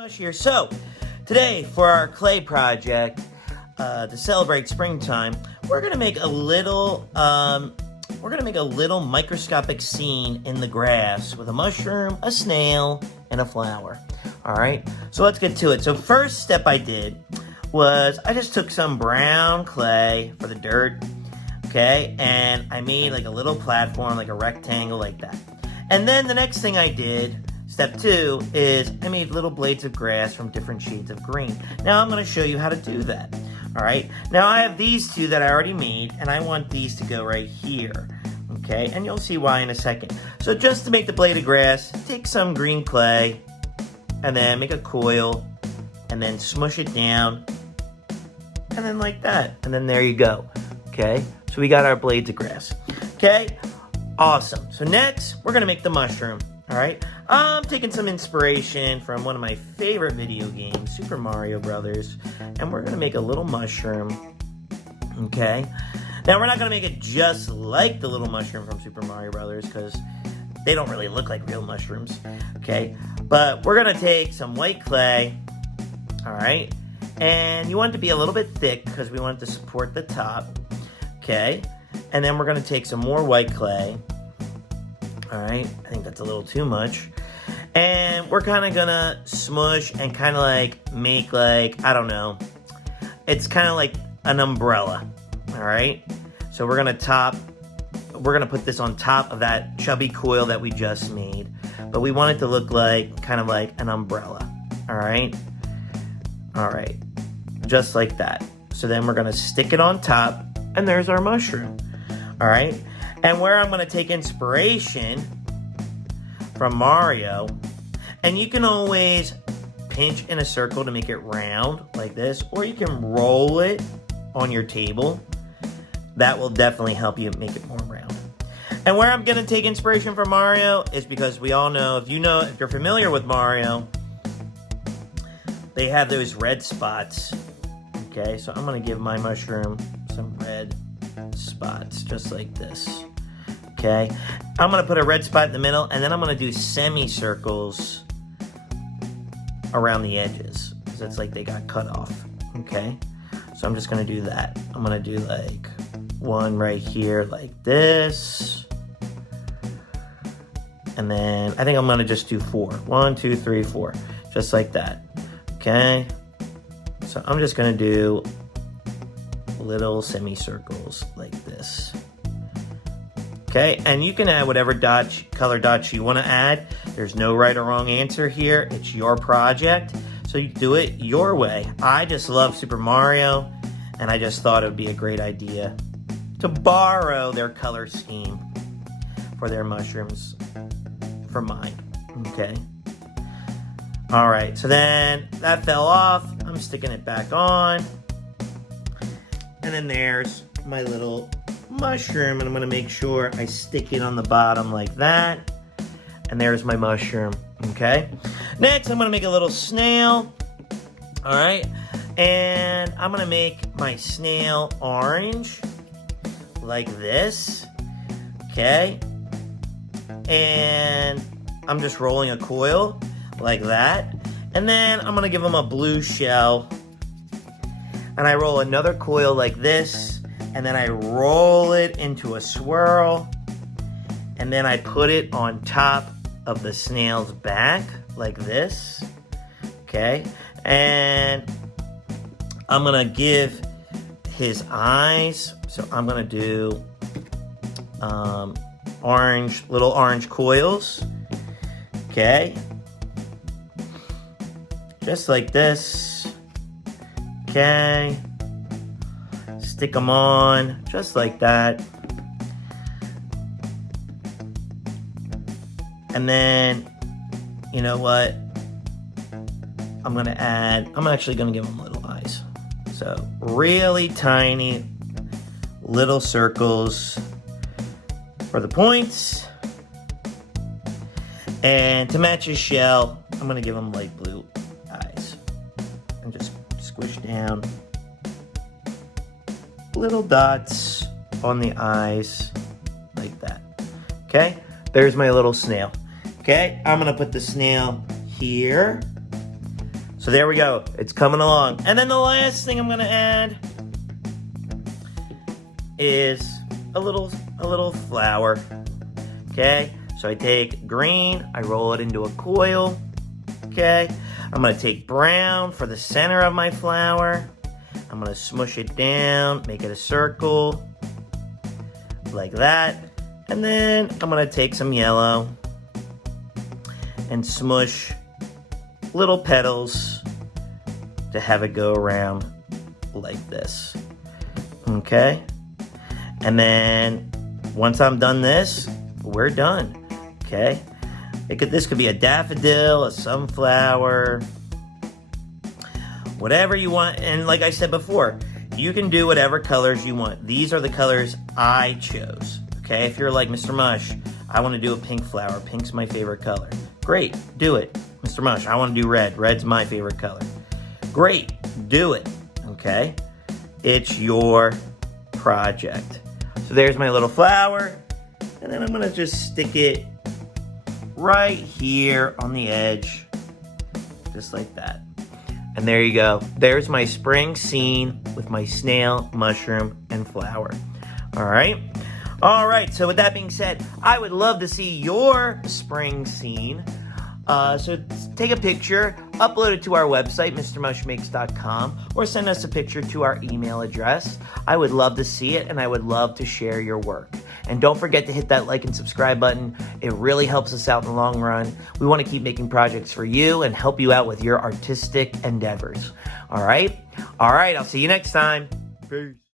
Mush here. So, today for our clay project, to celebrate springtime, we're gonna make a little microscopic scene in the grass with a mushroom, a snail, and a flower. All right. So let's get to it. So first step I did was I just took some brown clay for the dirt, okay, and I made like a little platform, like a rectangle, like that. And then the next thing I did, step 2, is I made little blades of grass from different shades of green. Now I'm going to show you how to do that. All right. Now I have these two that I already made, and I want these to go right here. Okay, and you'll see why in a second. So just to make the blade of grass, take some green clay, and then make a coil, and then smush it down, and then like that. And then there you go. Okay, so we got our blades of grass. Okay, awesome. So next, we're going to make the mushroom. All right, I'm taking some inspiration from one of my favorite video games, Super Mario Brothers, and we're going to make a little mushroom, okay? Now, we're not going to make it just like the little mushroom from Super Mario Brothers, because they don't really look like real mushrooms, okay? But we're going to take some white clay, all right? And you want it to be a little bit thick, because we want it to support the top, okay? And then we're going to take some more white clay. All right, I think that's a little too much. And we're kind of gonna smush and kind of like make like, I don't know. It's kind of like an umbrella, all right? So we're gonna put this on top of that chubby coil that we just made. But we want it to look like, kind of like an umbrella, all right? All right, just like that. So then we're gonna stick it on top, and there's our mushroom, all right? And where I'm going to take inspiration from Mario, and you can always pinch in a circle to make it round like this, or you can roll it on your table. That will definitely help you make it more round. And where I'm going to take inspiration from Mario is because we all know, if you're familiar with Mario, they have those red spots. Okay, so I'm going to give my mushroom some red spots, just like this. Okay, I'm going to put a red spot in the middle, and then I'm going to do semicircles around the edges, because it's like they got cut off. Okay, so I'm just going to do that. I'm going to do like one right here like this, and then I think I'm going to just do 4. 1, 2, 3, 4, just like that. Okay, so I'm just going to do little semicircles like this. Okay, and you can add whatever color dots you want to add. There's no right or wrong answer here. It's your project, so you do it your way. I just love Super Mario, and I just thought it would be a great idea to borrow their color scheme for their mushrooms from mine. Okay. All right, so then that fell off. I'm sticking it back on. And then there's my little mushroom, and I'm going to make sure I stick it on the bottom like that. And there's my mushroom, okay? Next, I'm going to make a little snail, all right? And I'm going to make my snail orange like this, okay? And I'm just rolling a coil like that. And then I'm going to give him a blue shell. And I roll another coil like this, and then I roll it into a swirl, and then I put it on top of the snail's back like this, okay? And I'm gonna give his eyes, so I'm gonna do little orange coils, okay? Just like this. Okay, stick them on just like that. And then, you know what? I'm actually gonna give them little eyes. So really tiny little circles for the points. And to match his shell, I'm gonna give him light blue eyes. And just squish down little dots on the eyes like that. Okay, there's my little snail. Okay, I'm gonna put the snail here So there we go. It's coming along. And then the last thing I'm going to add is a little flour. Okay? So I take green, I roll it into a coil. Okay? I'm going to take brown for the center of my flower. I'm going to smush it down, make it a circle, like that. And then I'm going to take some yellow and smush little petals to have it go around like this. Okay? And then once I'm done this, we're done. Okay? This could be a daffodil, a sunflower, whatever you want. And like I said before, you can do whatever colors you want. These are the colors I chose. Okay, if you're like, Mr. Mush, I want to do a pink flower. Pink's my favorite color. Great, do it. Mr. Mush, I want to do red. Red's my favorite color. Great, do it. Okay, it's your project. So there's my little flower. And then I'm going to just stick it right here on the edge, just like that. And there you go. There's my spring scene with my snail, mushroom, and flower. All right. All right. So with that being said, I would love to see your spring scene. So take a picture, upload it to our website, mrmushmakes.com, or send us a picture to our email address. I would love to see it, and I would love to share your work. And don't forget to hit that like and subscribe button. It really helps us out in the long run. We want to keep making projects for you and help you out with your artistic endeavors. All right? All right, I'll see you next time. Peace.